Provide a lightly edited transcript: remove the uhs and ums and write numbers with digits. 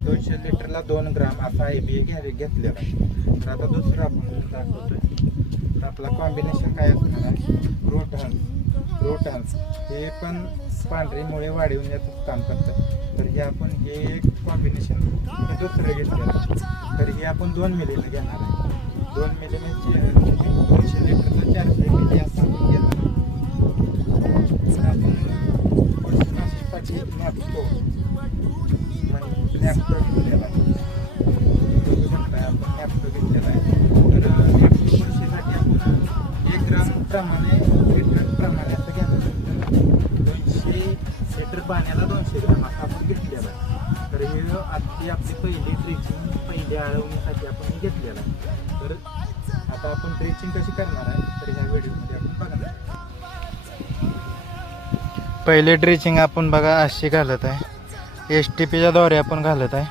200 लिटरला 2 ग्राम असा IBA घेतलेला आहे. तर आता दुसरं आपण दाखवतोय. तर आपला कॉम्बिनेशन काय असणार आहे, रोटन्स हे पण पांढरी मुळे वाढवण्याचं काम करतात. तर हे आपण हे एक कॉम्बिनेशन दुसरं घेतलेलं आहे. तर हे आपण 2 मिलीनं घेणार आहे. 2 मिली म्हणजे 200 लिटरला 400 मिली असं आपण घेणार आहे. तर आपण बुरशीनाशकासाठी नॅपटो नॅपटो घेतलेला आहे. बघू शकता आपण नॅपटो घेतलेला आहे. तर नॅपटो बुरशीसाठी आपण 1 ग्राम प्रमाणे लिटर प्रमाणे असं घेणार आहे. 200 लिटर पाण्याला 200 ग्राम असं आपण घेतलेलं आहे. तर हे आधी आपली पहिली ड्रेसिंग पहिली आळवणीसाठी आपण हे घेतलेलं आहे. तर आता आपण ड्रेसिंग कशी करणार आहे तर ह्या व्हिडिओमध्ये आपण बघणार आहे. पहिले ड्रेसिंग आपण बघा अशी घालत आहे, STPच्या द्वारे आपण घालत आहे.